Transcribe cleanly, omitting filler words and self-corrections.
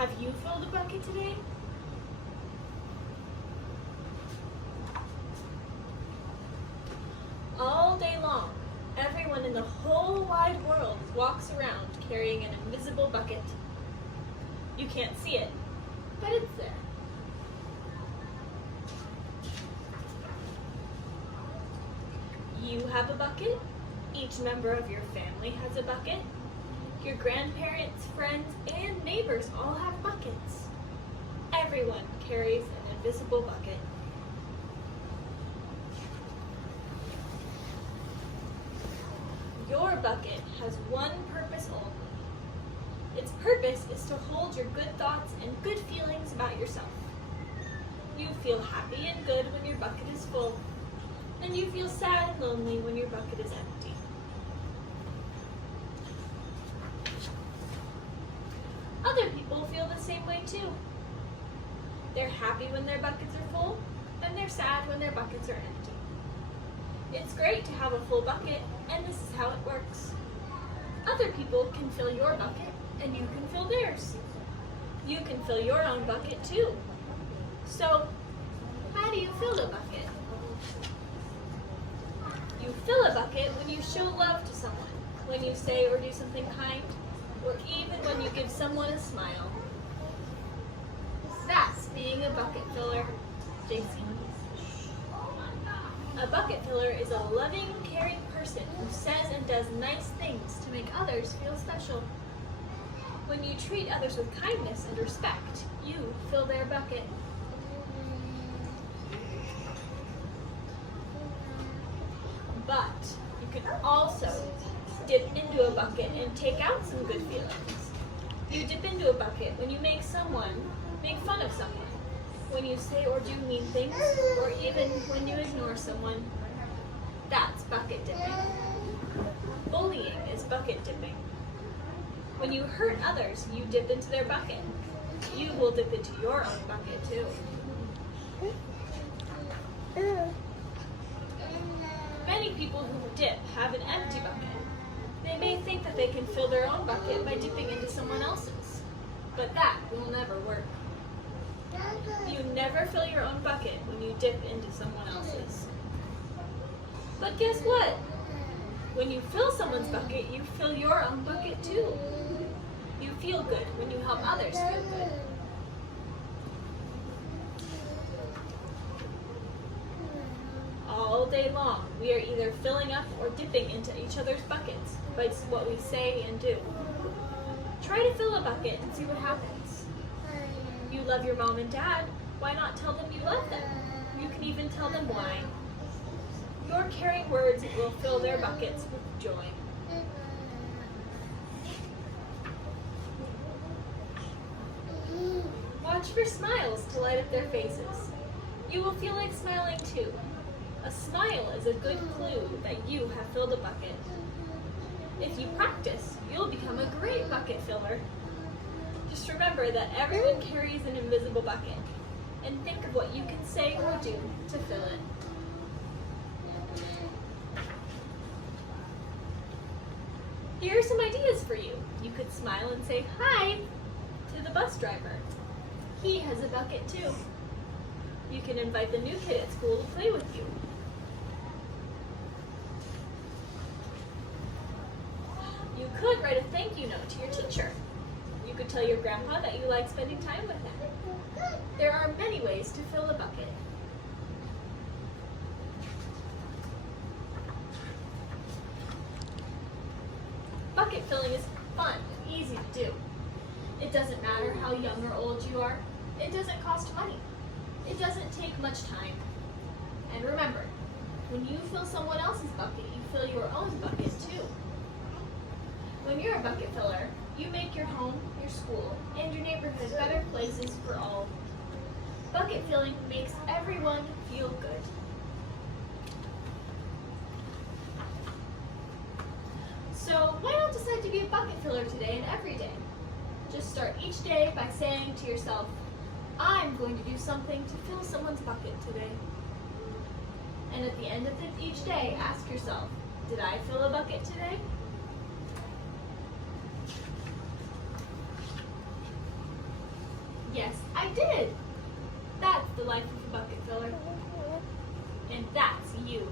Have you filled a bucket today? All day long, everyone in the whole wide world walks around carrying an invisible bucket. You can't see it, but it's there. You have a bucket. Each member of your family has a bucket. Your grandparents, friends, and neighbors all have buckets. Everyone carries an invisible bucket. Your bucket has one purpose only. Its purpose is to hold your good thoughts and good feelings about yourself. You feel happy and good when your bucket is full, and you feel sad and lonely when your bucket is empty. Other people feel the same way too. They're happy when their buckets are full, and they're sad when their buckets are empty. It's great to have a full bucket, and this is how it works. Other people can fill your bucket, and you can fill theirs. You can fill your own bucket too. So, how do you fill a bucket? You fill a bucket when you show love to someone, when you say or do something kind, or even when you give someone a smile. That's being a bucket filler, JC. A bucket filler is a loving, caring person who says and does nice things to make others feel special. When you treat others with kindness and respect, you fill their bucket. But you can also dip into a bucket and take out some good feelings. You dip into a bucket when you make fun of someone, when you say or do mean things, or even when you ignore someone. That's bucket dipping. Bullying is bucket dipping. When you hurt others, you dip into their bucket. You will dip into your own bucket too. Many people who dip have an empty bucket. They may think that they can fill their own bucket by dipping into someone else's, but that will never work. You never fill your own bucket when you dip into someone else's. But guess what? When you fill someone's bucket, you fill your own bucket too. You feel good when you help others feel good. All day long, we are either filling up or dipping into each other's buckets by what we say and do. Try to fill a bucket and see what happens. You love your mom and dad, why not tell them you love them? You can even tell them why. Your caring words will fill their buckets with joy. Watch for smiles to light up their faces. You will feel like smiling too. A smile is a good clue that you have filled a bucket. If you practice, you'll become a great bucket filler. Just remember that everyone carries an invisible bucket, and think of what you can say or do to fill it. Here are some ideas for you. You could smile and say hi to the bus driver. He has a bucket too. You can invite the new kid at school to play with you. You could write a thank you note to your teacher. You could tell your grandpa that you like spending time with him. There are many ways to fill a bucket. Bucket filling is fun and easy to do. It doesn't matter how young or old you are. It doesn't cost money. It doesn't take much time. And remember, when you fill someone else's bucket, you fill your own bucket too. When you're a bucket filler, you make your home, your school, and your neighborhood better places for all. Bucket filling makes everyone feel good. So why not decide to be a bucket filler today and every day? Just start each day by saying to yourself, I'm going to do something to fill someone's bucket today. And at the end of each day, ask yourself, did I fill a bucket today? Yes, I did. That's the life of a bucket filler. And that's you.